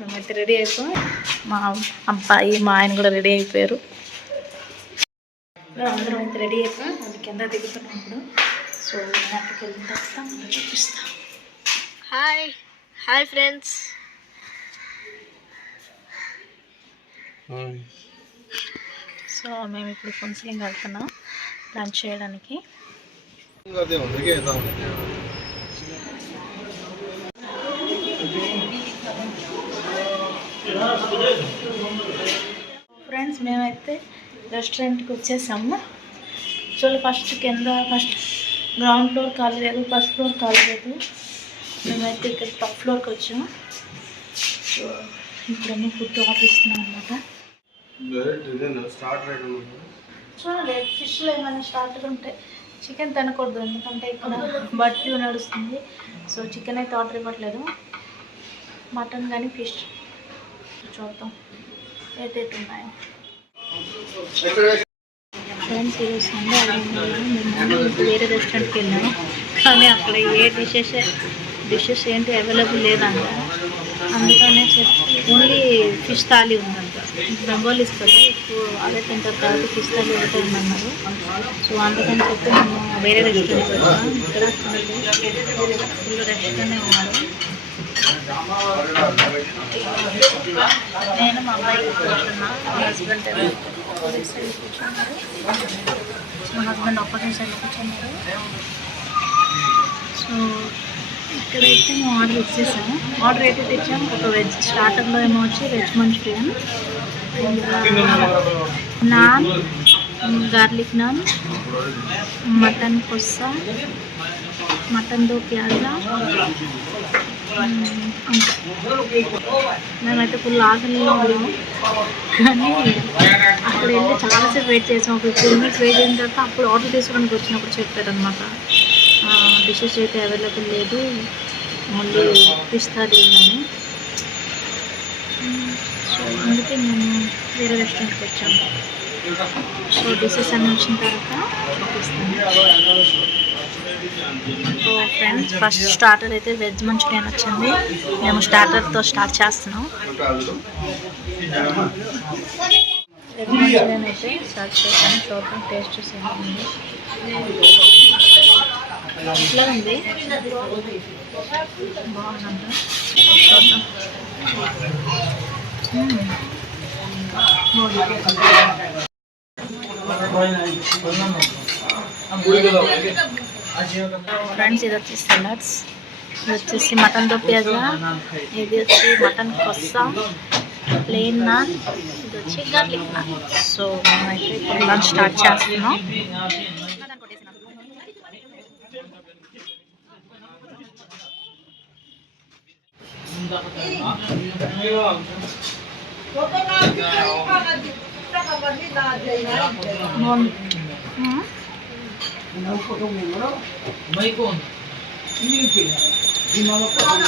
మేమైతే రెడీ అయిపోయాం. మా అబ్బాయి మా ఆయన కూడా రెడీ అయిపోయారు. అందరం అయితే రెడీ అయిపోయాం. అది కింద దిగుతున్నాం ఇప్పుడు. సో అక్కడికి వెళ్ళిన తర్వాత చూపిస్తాం. Hi friends. సో మేము ఇప్పుడు కౌన్సిలింగ్ వెళ్తున్నాం లంచ్ చేయడానికి. ఫ్రెండ్స్ మేమైతే రెస్టారెంట్కి వచ్చేసాము. చూడండి, ఫస్ట్ గ్రౌండ్ ఫ్లోర్ ఖాళీ లేదు, ఫస్ట్ ఫ్లోర్ ఖాళీ లేదు. మేమైతే ఇక్కడ టాప్ ఫ్లోర్కి వచ్చాము. సో ఇప్పుడన్నీ ఫుడ్ ఆర్డర్ ఇస్తున్నాం అనమాట. చూడండి, ఫిష్లో ఏమైనా స్టార్టర్ ఉంటాయి. చికెన్ తినకూడదు ఎందుకంటే ఇక్కడ బట్టి నడుస్తుంది. సో చికెన్ అయితే ఆర్డర్ ఇవ్వట్లేదు. మటన్ కానీ ఫిష్ చూద్దాం ఏదైతే ఉన్నాయో. ఫ్రెండ్స్ ఈరోజు సండే మేము వేరే రెస్టారెంట్కి వెళ్ళాము. కానీ అక్కడ ఏ డిషెస్ ఏంటి అవైలబుల్ లేదంట. అందుకనే చెప్పి ఓన్లీ ఫిష్ థాలీ ఉందంట. బెంగాలీస్ కదా ఇప్పుడు అదే తింటారు కాబట్టి ఫిష్ థాలీ ఒకటే ఉందన్నారు. సో అందుకని చెప్పి మేము వేరే రెస్టారెంట్కి వచ్చాము. ఇక్కడ ఫుల్ రెస్టారెంట్ ఉన్నారు. నేను మా అబ్బాయికి కూర్చున్నా, మా హస్బెండ్ ఆపోజిట్ సైడ్ కూర్చున్నారు. మా హస్బెండ్ ఆపోజిట్ సైడ్ కూర్చున్నారు. సో ఇక్కడైతే మేము ఆర్డర్ ఇచ్చేసాము. ఆర్డర్ అయితే తెచ్చాము. ఒక వెజ్ స్టార్టర్లో ఏమో వచ్చి veg manchurian, naan, garlic naan, mutton kosha, mutton do pyaza. మేమైతే ఫుల్ ఆకలిలో ఉన్నాము. కానీ అక్కడ వెళ్ళి చాలాసేపు వెయిట్ చేసాం. ఒక 15 minutes వెయిట్ అయిన తర్వాత అప్పుడు ఆర్డర్ తీసుకోవడానికి వచ్చినప్పుడు చెప్పారనమాట, డిషెస్ అయితే అవైలబుల్ లేదు, ఓన్లీ ఫిష్ థాలీ ఉందని. సో అందుకే మేము వేరే రెస్టారెంట్కి వచ్చాము. సో డిషెస్ అన్నీ వచ్చిన తర్వాత చూపిస్తాను. సో ఫ్రెండ్స్ ఫస్ట్ స్టార్టర్ అయితే వెజ్ మంచూరియన్ వచ్చింది. మేము స్టార్టర్తో స్టార్ట్ చేస్తున్నాం. వెజ్ మంచూరియన్ అయితే స్టార్ట్ చేస్తాను. చూద్దాం టేస్ట్ చూసి ఇట్లా ఉంది, బాగుందంట. చూద్దాం. ఫ్రెండ్స్ ఇది వచ్చేసి సలాడ్స్, ఇది వచ్చేసి మటన్ దో పియాజా, ఇది వచ్చి మటన్ కొస్సా, ప్లెయిన్ నాన్, ఇది వచ్చి గార్లిక్ నాన్. సో మేమైతే ఇప్పుడు లంచ్ స్టార్ట్ చేస్తున్నాం.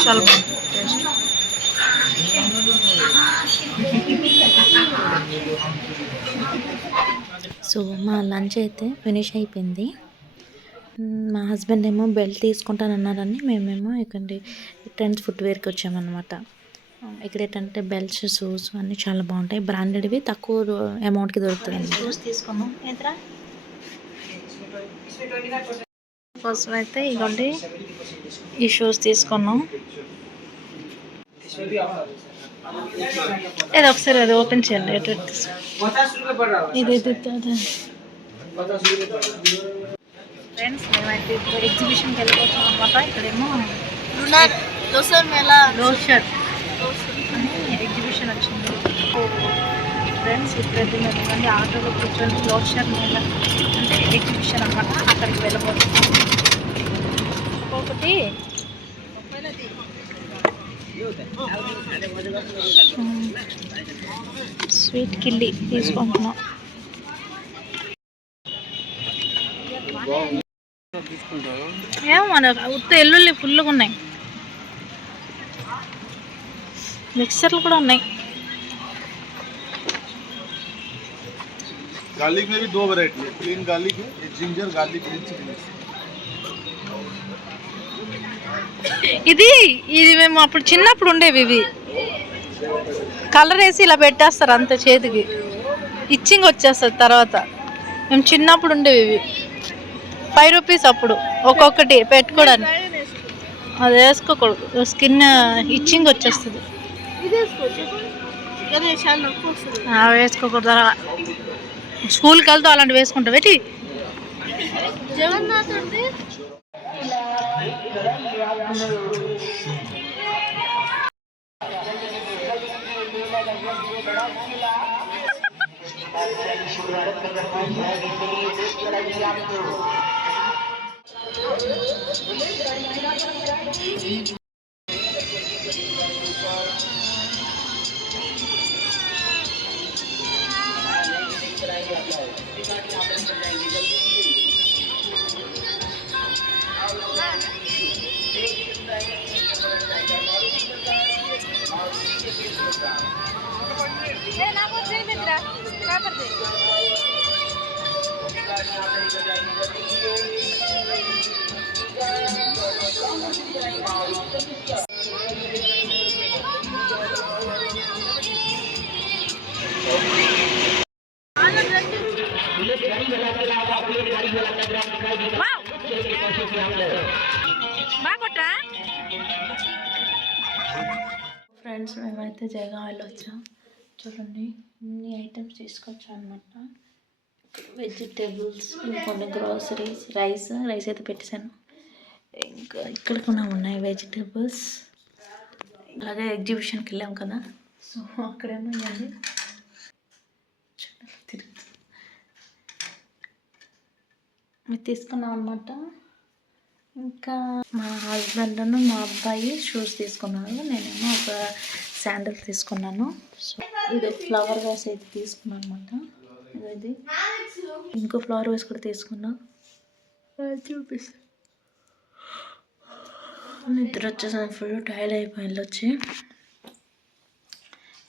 చాలా సో మా లంచ్ అయితే ఫినిష్ అయిపోయింది. మా హస్బెండ్ ఏమో బెల్ట్ తీసుకుంటానన్నారని మేమేమో ఇక్కడ ట్రెండ్స్ ఫుట్వేర్కి వచ్చామన్నమాట. ఇక్కడ ఏంటంటే బెల్ట్స్, షూస్ అన్నీ చాలా బాగుంటాయి. బ్రాండెడ్వి తక్కువ అమౌంట్కి దొరుకుతుంది. షూస్ తీసుకున్నాం. ఏంట్రా కోసం అయితే ఇదిగోండి ఈ షూస్ తీసుకున్నాం. ఏదో ఒకసారి అది ఓపెన్ చేయండి. ఇది ఫ్రెండ్స్ మేమైతే ఇప్పుడు ఎగ్జిబిషన్కి వెళ్ళిపోతాం అనమాట. ఇక్కడేమో లోషర్ అని ఎగ్జిబిషన్ వచ్చింది. ఫ్రెండ్స్ ఇప్పుడైతే మేము ఆటోలో కూర్చొని లోషర్ మేళ అంటే ఎగ్జిబిషన్ అనమాట, అక్కడికి వెళ్ళిపోతున్నాం. ఒకటి స్వీట్ కిల్లి తీసుకుంటున్నాం. ఏమో మన ఉత్త ఎల్లుల్లి ఫుల్గా ఉన్నాయి. మిక్సర్లు కూడా ఉన్నాయి. गार्लिक में भी 2 वैरायटी है, प्लेन गार्लिक है, एक जिंजर गार्लिक ग्रीन चिली। ఇది మేము అప్పుడు చిన్నప్పుడు ఉండేవి. ఇవి కలర్ వేసి ఇలా పెట్టేస్తారు అంతే చేతికి, ఇచ్చింగ్ వచ్చేస్తుంది తర్వాత. మేము చిన్నప్పుడు ఉండేవి ఇవి 5 రూపీస్ అప్పుడు ఒక్కొక్కటి పెట్టుకోవడానికి. అది వేసుకోకూడదు, స్కిన్ ఇచ్చింగ్ వచ్చేస్తుంది. వేసుకోకూడదు. స్కూల్కి వెళ్తావు అలాంటివి వేసుకుంటావు ఏంటి? జగన్నాథుడి ఫ్రెండ్స్, మేమైతే జయగా వెళ్ళొచ్చాం. చూడండి ఇన్ని ఐటమ్స్ తీసుకొచ్చాం అనమాట. వెజిటేబుల్స్, కొన్ని గ్రోసరీస్, రైస్ అయితే పెట్టేశాను. ఇంకా ఇక్కడ కూడా ఉన్నాయి వెజిటేబుల్స్. అలాగే ఎగ్జిబిషన్కి వెళ్ళాం కదా, సో అక్కడేమో ఇవ్వండి మీరు తీసుకున్నాం అనమాట. ఇంకా మా హస్బెండ్ మా అబ్బాయి షూస్ తీసుకున్నారు, నేనేమో ఒక శాండిల్స్ తీసుకున్నాను. సో ఇది ఫ్లవర్ వేస్ అయితే తీసుకున్నాను అనమాట. ఇది ఇంకో ఫ్లవర్ వేస్ కూడా తీసుకున్నా, చూపిస్తాను. నిద్ర వచ్చేసాను, ఫుల్ టైర్డ్ అయిపోయి వెళ్ళొచ్చి.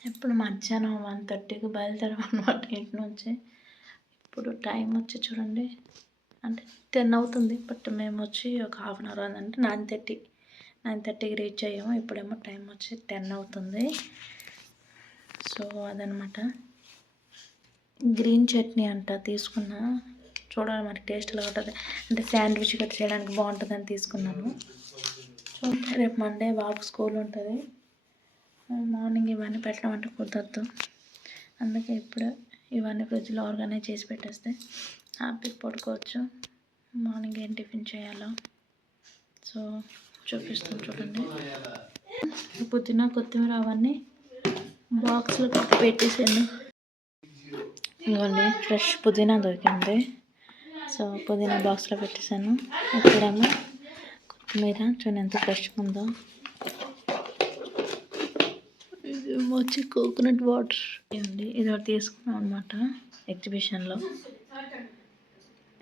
ఇప్పుడు మధ్యాహ్నం 1:30కి బయలుదేరాం అనమాట ఇంటి నుంచి. ఇప్పుడు టైం వచ్చి చూడండి, అంటే 10 అవుతుంది. బట్ మేము వచ్చి ఒక హాఫ్ అన్ అవర్ అంటే 9:30కి రీచ్ అయ్యాము. ఇప్పుడేమో టైం వచ్చి 10 అవుతుంది. సో అదనమాట. గ్రీన్ చట్నీ అంట తీసుకున్నా, చూడాలి మరి టేస్ట్ ఎలా ఉంటుంది. అంటే శాండ్విచ్ కట్ చేయడానికి బాగుంటుందని తీసుకున్నాను. సో రేపు మండే బాబు స్కూల్ ఉంటుంది. మార్నింగ్ ఇవన్నీ పెట్టడం అంటే కుదరదు, అందుకే ఇప్పుడు ఇవన్నీ ఫ్రిడ్జ్లో ఆర్గనైజ్ చేసి పెట్టేస్తే హ్యాపీగా పడుకోవచ్చు. మార్నింగ్ ఏం టిఫిన్ చేయాలో సో చూపిస్తాను చూడండి. పుదీనా, కొత్తిమీర అవన్నీ బాక్స్లో పెట్టేసాను. ఇవ్వండి ఫ్రెష్ పుదీనా దొరికింది, సో పుదీనా బాక్స్లో పెట్టేశాను. ఇక్కడేమో కొత్తిమీర చూడండి ఎంత ఫ్రెష్గా ఉందో. ఇది వచ్చి కోకోనట్ వాటర్ ఇవ్వండి. ఇది ఒకటి తీసుకున్నాం అనమాట ఎగ్జిబిషన్లో.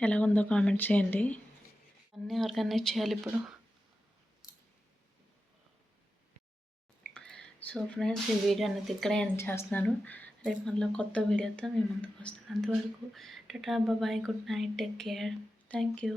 ఎలా ఉందో కామెంట్ చేయండి. అన్నీ ఆర్గనైజ్ చేయాలి ఇప్పుడు. సో ఫ్రెండ్స్, ఈ వీడియో అనేది ఇక్కడే ఎండ్ చేస్తున్నాను. రేపు మళ్ళీ కొత్త వీడియోతో మేము ముందుకు వస్తాను. అంతవరకు tata, bye, good night, take care, thank you.